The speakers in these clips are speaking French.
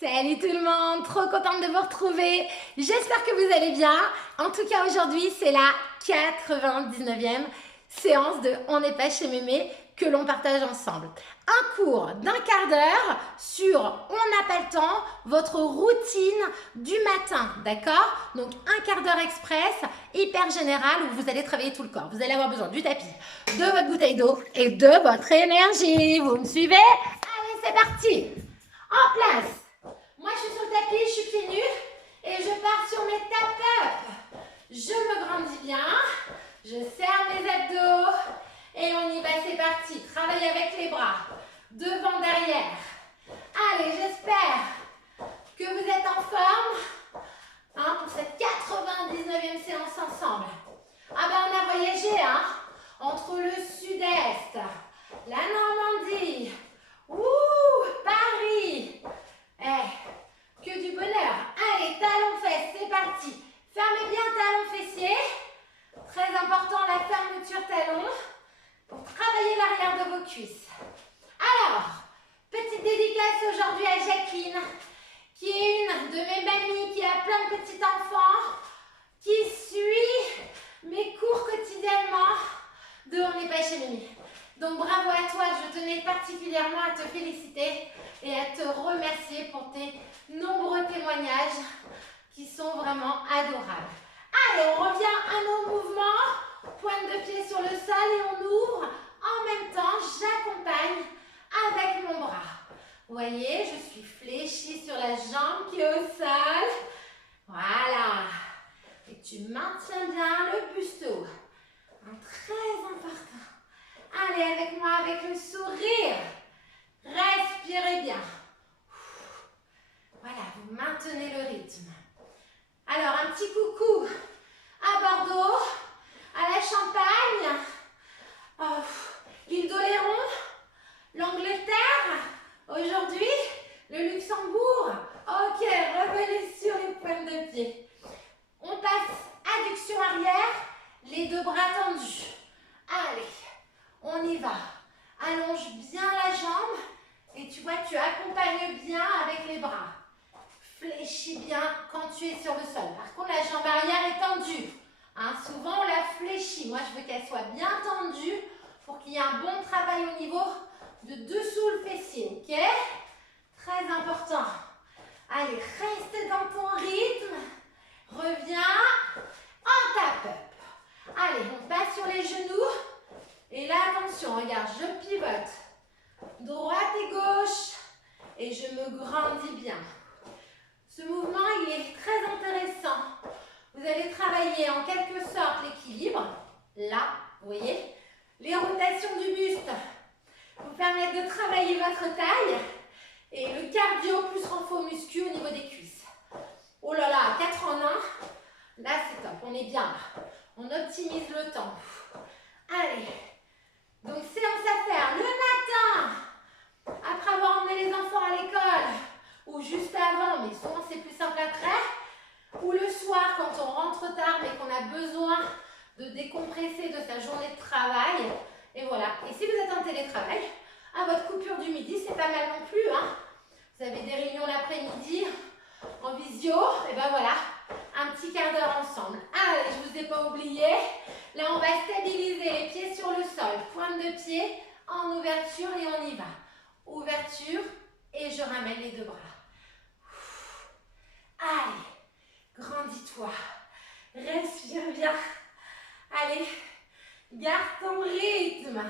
Salut tout le monde, trop contente de vous retrouver. J'espère que vous allez bien. En tout cas, aujourd'hui, c'est la 99e séance de On n'est pas chez Mémé que l'on partage ensemble. Un cours d'un quart d'heure sur On n'a pas le temps, votre routine du matin, d'accord? Donc un quart d'heure express, hyper général, où vous allez travailler tout le corps. Vous allez avoir besoin du tapis, de votre bouteille d'eau et de votre énergie. Vous me suivez? Allez, c'est parti. En place. Moi, je suis sur le tapis, je suis pieds nus et je pars sur mes tap-up. Je me grandis bien, je serre mes abdos et on y va, c'est parti. Travaille avec les bras, devant, derrière. Allez, j'espère que vous êtes en forme pour cette 99e séance ensemble. Ah ben, on a voyagé entre le sud-est, la Normandie, Paris. Que du bonheur. Allez, talons-fesses, c'est parti. Fermez bien talons fessiers. Très important, la fermeture talon pour travailler l'arrière de vos cuisses. Alors, petite dédicace aujourd'hui à Jacqueline, qui est une de mes mamies qui a plein de petits enfants, qui suit mes cours quotidiennement de On n'est pas chez Mimi. Donc bravo à toi, je tenais particulièrement à te féliciter et à te remercier pour tes nombreux témoignages qui sont vraiment adorables. Allez, on revient à nos mouvements, pointe de pied sur le sol et on ouvre. En même temps, j'accompagne avec mon bras. Vous voyez, je suis fléchie sur la jambe qui est au sol. Voilà. Et tu maintiens bien le buste haut. Très important. Allez avec moi avec le sourire. Respirez bien. Voilà, vous maintenez le rythme. Alors, un petit coucou à Bordeaux, à la Champagne, l'île d'Oléron, l'Angleterre, aujourd'hui, le Luxembourg. Ok, revenez sur les pointes de pied. On passe adduction arrière, les deux bras tendus. Allez, on y va. Allonge bien la jambe et tu vois, tu accompagnes bien avec les bras. Fléchis bien quand tu es sur le sol. Par contre, la jambe arrière est tendue. Souvent, on la fléchit. Moi, je veux qu'elle soit bien tendue pour qu'il y ait un bon travail au niveau de dessous le fessier. Ok? Très important. Allez, reste dans ton rythme. Reviens en tap-up. Allez, on passe sur les genoux. Et là, attention, regarde, je pivote. Droite et gauche. Et je me grandis bien. Ce mouvement, il est très intéressant. Vous allez travailler en quelque sorte l'équilibre. Là, vous voyez, les rotations du buste vous permettent de travailler votre taille. Et le cardio plus renfort muscu au niveau des cuisses. Oh là là, 4 en 1. Là, c'est top. On est bien là. On optimise le temps. Allez. Donc, séance à faire le matin, après avoir emmené les enfants à l'école, ou juste avant, mais souvent c'est plus simple après, ou le soir quand on rentre tard mais qu'on a besoin de décompresser de sa journée de travail. Et voilà. Et si vous êtes en télétravail, à votre coupure du midi, c'est pas mal non plus. Vous avez des réunions l'après-midi en visio, et ben voilà, un petit quart d'heure ensemble. Allez, je vous ai pas oublié. Là, on va stabiliser les pieds sur le sol. Pointe de pied en ouverture et on y va. Ouverture et je ramène les deux bras. Allez, grandis-toi. Respire bien. Allez, garde ton rythme.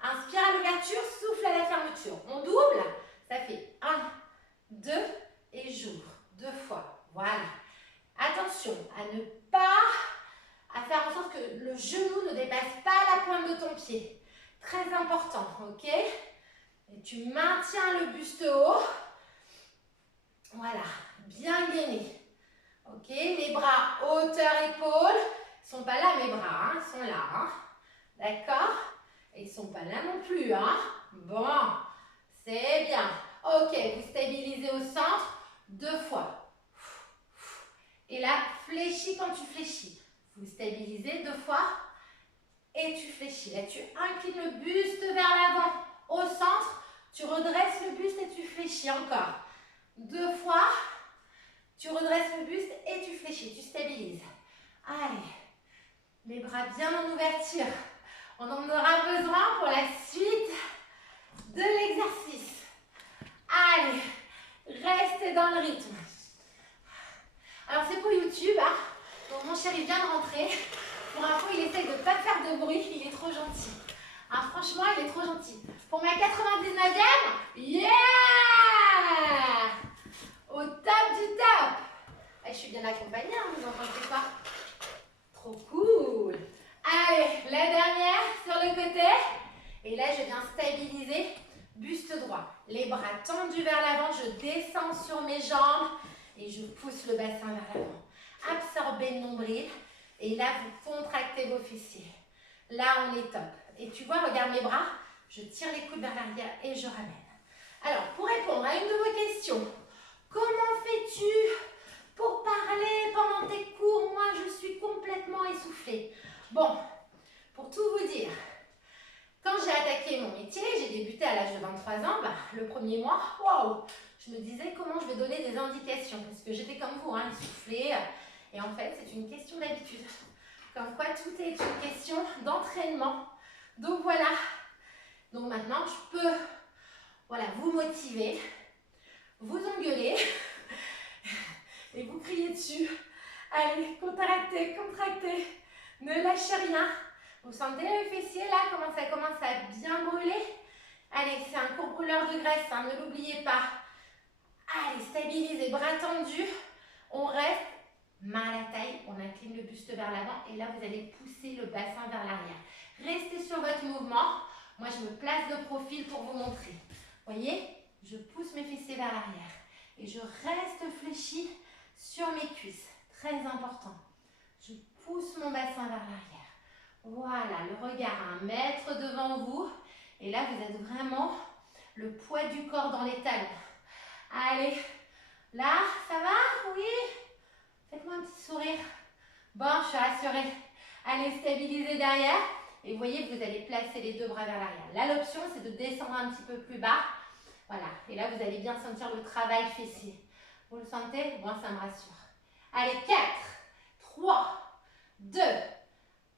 Inspire à l'ouverture, souffle à la fermeture. On double, ça fait 1, 2 et j'ouvre. 2 fois. Voilà. Attention à ne pas faire en sorte que le genou ne dépasse pas la pointe de ton pied. Très important, ok? Et tu maintiens le buste haut. Voilà, bien gainé. Ok, les bras hauteur épaule. Ils ne sont pas là mes bras, ils sont là. D'accord? Et ils ne sont pas là non plus. Bon, c'est bien. Ok, vous stabilisez au centre 2 fois. Et là, fléchis quand tu fléchis. Vous stabilisez 2 fois et tu fléchis. Là, tu inclines le buste vers l'avant. Au centre, tu redresses le buste et tu fléchis encore. 2 fois. Tu redresses le buste et tu fléchis, tu stabilises. Allez, les bras bien en ouverture. On en aura besoin pour la suite de l'exercice. Allez, restez dans le rythme. Alors c'est pour YouTube, hein. Donc mon chéri vient de rentrer. Pour info, il essaye de ne pas faire de bruit, il est trop gentil. Hein, franchement, il est trop gentil. Pour ma 99e, yeah! Au top du top. Je suis bien accompagnée, hein, vous en pensez pas? Trop cool. Allez, la dernière sur le côté. Et là, je viens stabiliser, buste droit. Les bras tendus vers l'avant, je descends sur mes jambes et je pousse le bassin vers l'avant. Absorbez le nombril et là, vous contractez vos fessiers. Là, on est top. Et tu vois, regarde mes bras, je tire les coudes vers l'arrière et je ramène. Alors, pour répondre à une de vos questions, comment fais-tu pour parler pendant tes cours? Moi, je suis complètement essoufflée. Bon, pour tout vous dire, quand j'ai attaqué mon métier, j'ai débuté à l'âge de 23 ans, le premier mois, waouh, je me disais comment je vais donner des indications, parce que j'étais comme vous, hein, essoufflée, et en fait, c'est une question d'habitude. Comme quoi, tout est une question d'entraînement. Donc voilà, donc maintenant, je peux vous motiver, vous engueuler, et vous crier dessus. Allez, contractez, contractez, ne lâchez rien. Vous sentez le fessier là, comment ça commence à bien brûler? Allez, c'est un court brûleur de graisse, hein, ne l'oubliez pas. Allez, stabilisez, bras tendus. On reste, main à la taille, on incline le buste vers l'avant et là, vous allez pousser le bassin vers l'arrière. Restez sur votre mouvement. Moi, je me place de profil pour vous montrer. Vous voyez, je pousse mes fessiers vers l'arrière et je reste fléchie sur mes cuisses. Très important. Je pousse mon bassin vers l'arrière. Voilà, le regard à 1 mètre devant vous. Et là, vous êtes vraiment le poids du corps dans les talons. Allez, là, ça va? Oui? Faites-moi un petit sourire. Bon, je suis rassurée. Allez, stabilisez derrière. Et vous voyez que vous allez placer les 2 bras vers l'arrière. Là, l'option, c'est de descendre un petit peu plus bas. Voilà, et là, vous allez bien sentir le travail fessier. Vous le sentez? Moi, ça me rassure. Allez, 4, 3, 2,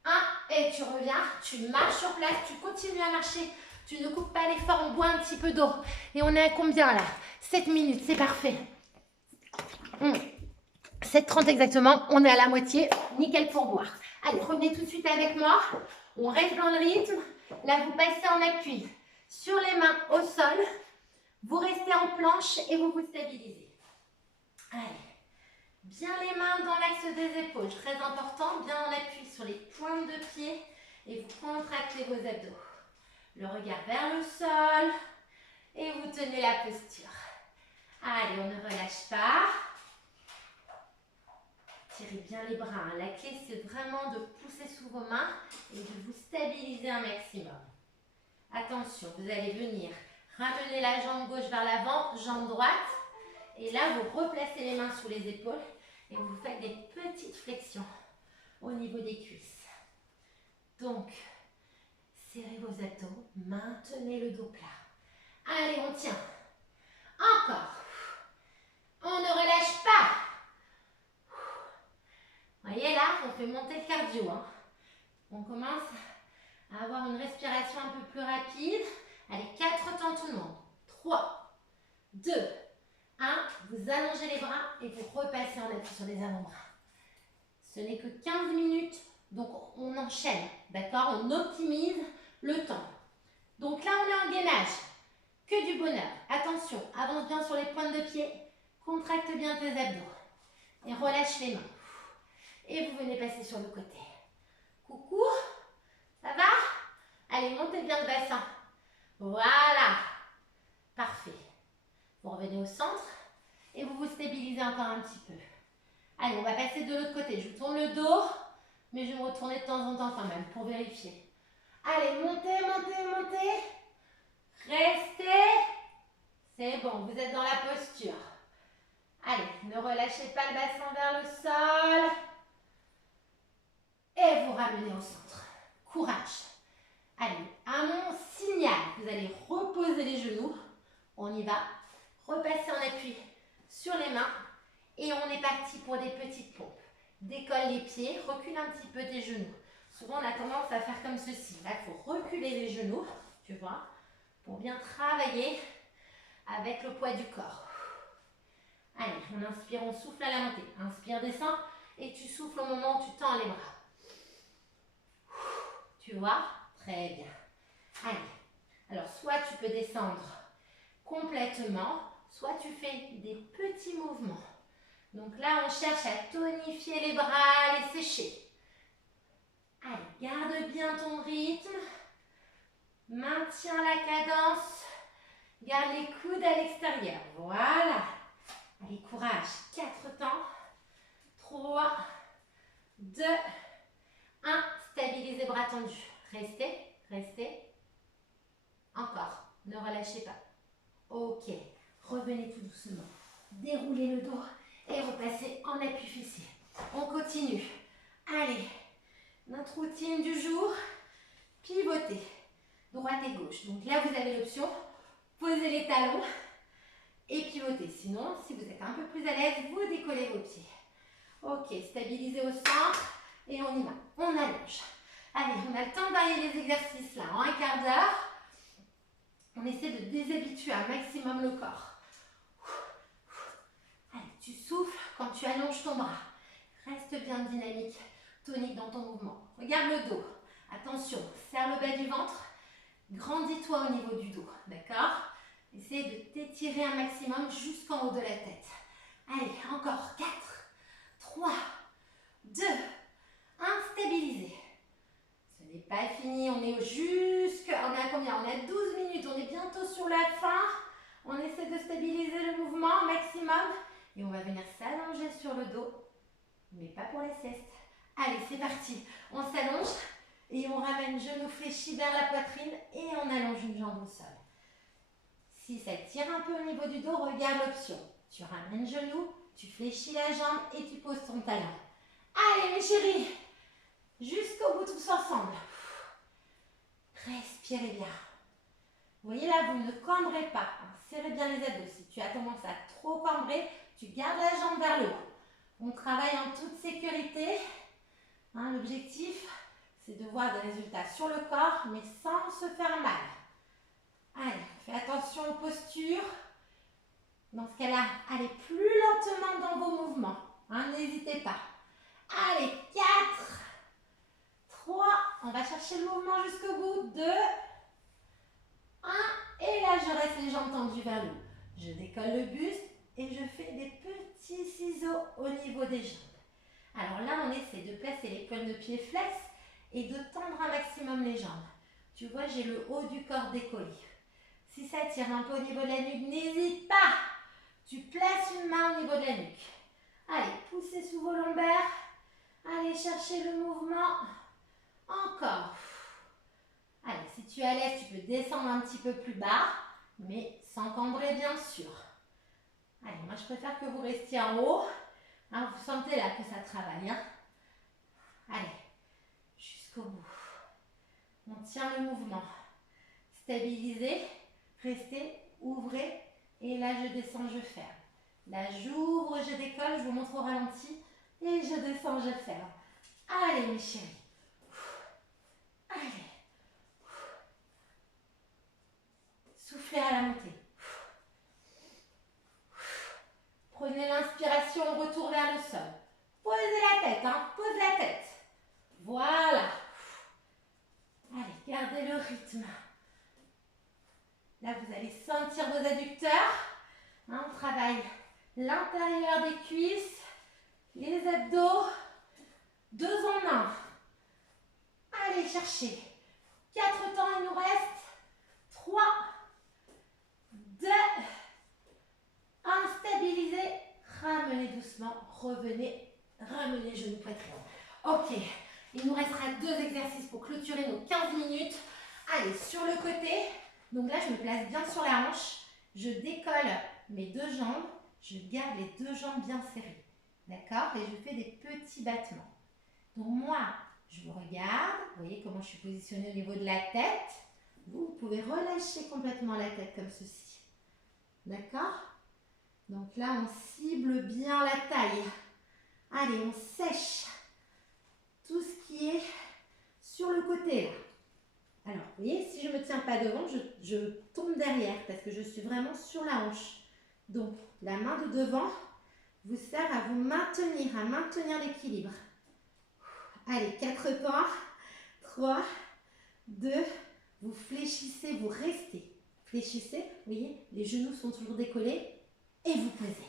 1, et tu reviens, tu marches sur place, tu continues à marcher, tu ne coupes pas l'effort, on boit un petit peu d'eau. Et on est à combien là? 7 minutes, c'est parfait. 7h30 exactement, on est à la moitié, nickel pour boire. Allez, revenez tout de suite avec moi, on reste dans le rythme. Là, vous passez en appui sur les mains au sol, vous restez en planche et vous vous stabilisez. Allez. Bien les mains dans l'axe des épaules, très important, bien en appui sur les pointes de pied et vous contractez vos abdos. Le regard vers le sol et vous tenez la posture. Allez, on ne relâche pas. Tirez bien les bras. Hein. La clé, c'est vraiment de pousser sous vos mains et de vous stabiliser un maximum. Attention, vous allez venir ramener la jambe gauche vers l'avant, jambe droite. Et là, vous replacez les mains sous les épaules. Et vous faites des petites flexions au niveau des cuisses. Donc, serrez vos abdos, maintenez le dos plat. Allez, on tient. Encore. On ne relâche pas. Vous voyez là, on fait monter le cardio. Hein. On commence à avoir une respiration un peu plus rapide. Allez, 4 temps tout le monde. 3, 2, 1, vous allongez les bras et vous repassez en appui sur les avant-bras. Ce n'est que 15 minutes, donc on enchaîne, d'accord? On optimise le temps. Donc là, on est en gainage, que du bonheur. Attention, avance bien sur les pointes de pied, contracte bien tes abdos et relâche les mains. Et vous venez passer sur le côté. Coucou, ça va? Allez, montez bien le bassin. Voilà, parfait. Vous revenez au centre et vous vous stabilisez encore un petit peu. Allez, on va passer de l'autre côté. Je vous tourne le dos, mais je vais me retourner de temps en temps quand même pour vérifier. Allez, montez, montez, montez. Restez. C'est bon, vous êtes dans la posture. Allez, ne relâchez pas le bassin vers le sol. Et vous ramenez au centre. Courage. Allez, à mon signal, vous allez reposer les genoux. On y va. Repassez en appui sur les mains et on est parti pour des petites pompes. Décolle les pieds, recule un petit peu tes genoux. Souvent, on a tendance à faire comme ceci. Là, il faut reculer les genoux, tu vois, pour bien travailler avec le poids du corps. Allez, on inspire, on souffle à la montée. Inspire, descend et tu souffles au moment où tu tends les bras. Tu vois? Très bien. Allez, alors soit tu peux descendre complètement, soit tu fais des petits mouvements. Donc là, on cherche à tonifier les bras, les sécher. Allez, garde bien ton rythme. Maintiens la cadence. Garde les coudes à l'extérieur. Voilà. Allez, courage. 4 temps. 3, 2, 1. Stabilisez les bras tendus. Restez, restez. Encore. Ne relâchez pas. Ok. Revenez tout doucement. Déroulez le dos et repassez en appui fessier. On continue. Allez. Notre routine du jour. Pivoter. Droite et gauche. Donc là, vous avez l'option. Posez les talons et pivoter. Sinon, si vous êtes un peu plus à l'aise, vous décollez vos pieds. Ok, stabilisez au centre et on y va. On allonge. Allez, on a le temps de varier les exercices là en un quart d'heure. On essaie de déshabituer un maximum le corps. Allez, tu souffles quand tu allonges ton bras. Reste bien dynamique, tonique dans ton mouvement. Regarde le dos. Attention, serre le bas du ventre. Grandis-toi au niveau du dos, d'accord? Essaye de t'étirer un maximum jusqu'en haut de la tête. Allez, encore 4, 3, 2, 1, stabilisez. Ce n'est pas fini, on est on est à combien? On est à 12 minutes, on est bientôt sur la fin. On essaie de stabiliser le mouvement au maximum et on va venir s'allonger sur le dos, mais pas pour la sieste. Allez, c'est parti. On s'allonge et on ramène genou fléchi vers la poitrine et on allonge une jambe au sol. Si ça tire un peu au niveau du dos, regarde l'option. Tu ramènes genou, tu fléchis la jambe et tu poses ton talon. Allez mes chéris, jusqu'au bout tous ensemble. Respirez bien. Vous voyez là, vous ne cambrez pas. Serrez bien les abdos. Si tu as tendance à trop cambrer, tu gardes la jambe vers le haut. On travaille en toute sécurité. L'objectif, c'est de voir des résultats sur le corps, mais sans se faire mal. Allez, fais attention aux postures. Dans ce cas-là, allez plus lentement dans vos mouvements. N'hésitez pas. Allez, 4, 3, on va chercher le mouvement jusqu'au bout. 2, 1, et là, je reste les jambes tendues vers le haut. Je décolle le buste et je fais des petits ciseaux au niveau des jambes. Alors là, on essaie de placer les pointes de pied flex et de tendre un maximum les jambes. Tu vois, j'ai le haut du corps décollé. Si ça tire un peu au niveau de la nuque, n'hésite pas. Tu places une main au niveau de la nuque. Allez, poussez sous vos lombaires. Allez, chercher le mouvement. Encore. Allez, si tu es à l'aise, tu peux descendre un petit peu plus bas, mais sans cambrer, bien sûr. Allez, moi, je préfère que vous restiez en haut. Vous sentez là que ça travaille. Allez, jusqu'au bout. On tient le mouvement. Stabilisez, restez, ouvrez. Et là, je descends, je ferme. Là, j'ouvre, je décolle, je vous montre au ralenti. Et je descends, je ferme. Allez, mes chéris. Allez. Soufflez à la montée. Prenez l'inspiration, retour vers le sol. Posez la tête, pose la tête. Voilà. Allez, gardez le rythme. Là, vous allez sentir vos adducteurs. On travaille l'intérieur des cuisses, les abdos. 2 en 1. Allez, cherchez. 4 temps, il nous reste. 3, 2, 1. Stabilisez. Ramenez doucement. Revenez. Ramenez genoux, poitrine. Ok. Il nous restera 2 exercices pour clôturer nos 15 minutes. Allez, sur le côté. Donc là, je me place bien sur la hanche. Je décolle mes 2 jambes. Je garde les 2 jambes bien serrées. D'accord? Et je fais des petits battements. Donc moi, je vous regarde. Vous voyez comment je suis positionnée au niveau de la tête. Vous pouvez relâcher complètement la tête comme ceci. D'accord? Donc là, on cible bien la taille. Allez, on sèche tout ce qui est sur le côté là. Alors, vous voyez, si je ne me tiens pas devant, je tombe derrière parce que je suis vraiment sur la hanche. Donc, la main de devant vous sert à vous maintenir l'équilibre. Allez, 4 temps. 3, 2, vous fléchissez, vous restez. Fléchissez, vous voyez, les genoux sont toujours décollés et vous posez.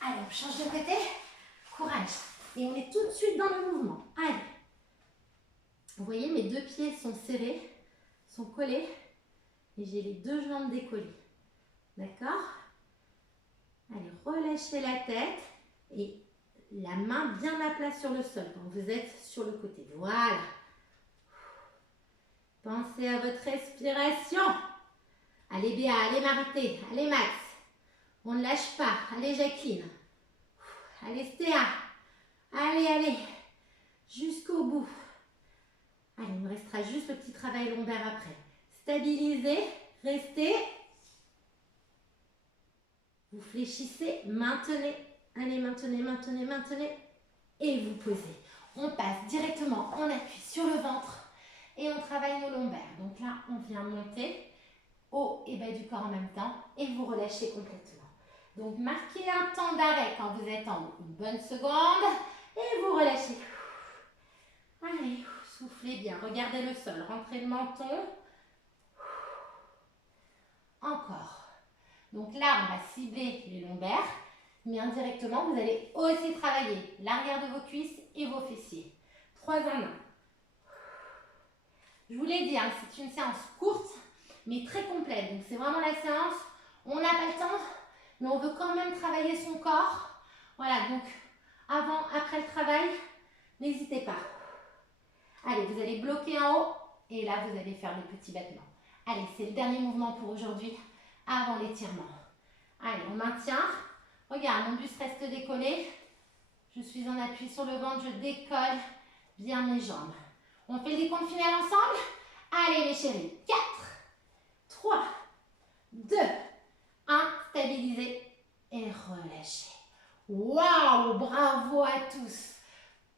Allez, on change de côté. Courage. Et on est tout de suite dans le mouvement. Allez. Vous voyez, mes 2 pieds sont serrés, sont collés et j'ai les 2 jambes décollées. D'accord? Allez, relâchez la tête et la main bien à plat sur le sol quand vous êtes sur le côté. Voilà. Pensez à votre respiration. Allez Béa, allez Marité, allez Max. On ne lâche pas. Allez Jacqueline. Allez Stéa. Allez, allez. Jusqu'au bout. Allez, il me restera juste le petit travail lombaire après. Stabilisez, restez. Vous fléchissez, maintenez. Allez, maintenez. Et vous posez. On passe directement en appui sur le ventre. Et on travaille nos lombaires. Donc là, on vient monter haut et bas du corps en même temps. Et vous relâchez complètement. Donc, marquez un temps d'arrêt quand vous êtes en haut. Une bonne seconde. Et vous relâchez. Allez, soufflez bien. Regardez le sol. Rentrez le menton. Encore. Donc là, on va cibler les lombaires. Mais indirectement, vous allez aussi travailler l'arrière de vos cuisses et vos fessiers. 3 en 1. Je vous l'ai dit, hein, c'est une séance courte, mais très complète. Donc, c'est vraiment la séance, on n'a pas le temps, mais on veut quand même travailler son corps. Voilà, donc, avant, après le travail, n'hésitez pas. Allez, vous allez bloquer en haut, et là, vous allez faire les petits battements. Allez, c'est le dernier mouvement pour aujourd'hui, avant l'étirement. Allez, on maintient. Regarde, mon buste reste décollé. Je suis en appui sur le ventre, je décolle bien mes jambes. On fait le décompte final ensemble. Allez mes chéris. 4, 3, 2, 1. Stabilisez et relâchez. Waouh, bravo à tous.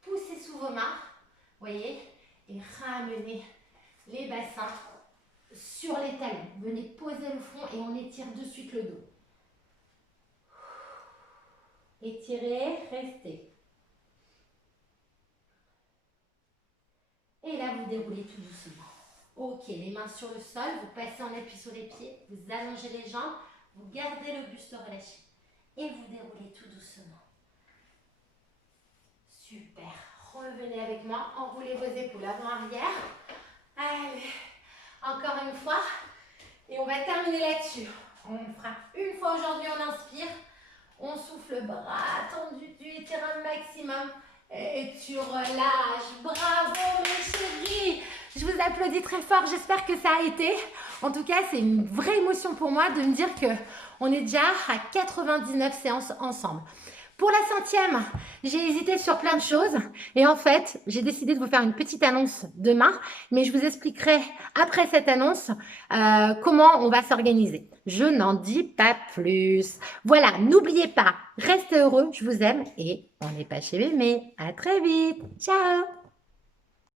Poussez sous vos mains, voyez, et ramenez les bassins sur les talons. Venez poser le front et on étire de suite le dos. Étirez, restez. Et là, vous déroulez tout doucement. Ok, les mains sur le sol, vous passez en appui sur les pieds, vous allongez les jambes, vous gardez le buste relâché. Et vous déroulez tout doucement. Super. Revenez avec moi, enroulez vos épaules avant-arrière. Allez, encore une fois. Et on va terminer là-dessus. On fera une fois aujourd'hui, on inspire. On souffle, bras tendus, tu étires un maximum. Et tu relâches. Bravo mes chéris. Je vous applaudis très fort. J'espère que ça a été. En tout cas, c'est une vraie émotion pour moi de me dire qu'on est déjà à 99 séances ensemble. Pour la 100e, j'ai hésité sur plein de choses. Et en fait, j'ai décidé de vous faire une petite annonce demain. Mais je vous expliquerai après cette annonce comment on va s'organiser. Je n'en dis pas plus. Voilà, n'oubliez pas, restez heureux, je vous aime. Et on n'est pas chez Mémé. À très vite. Ciao.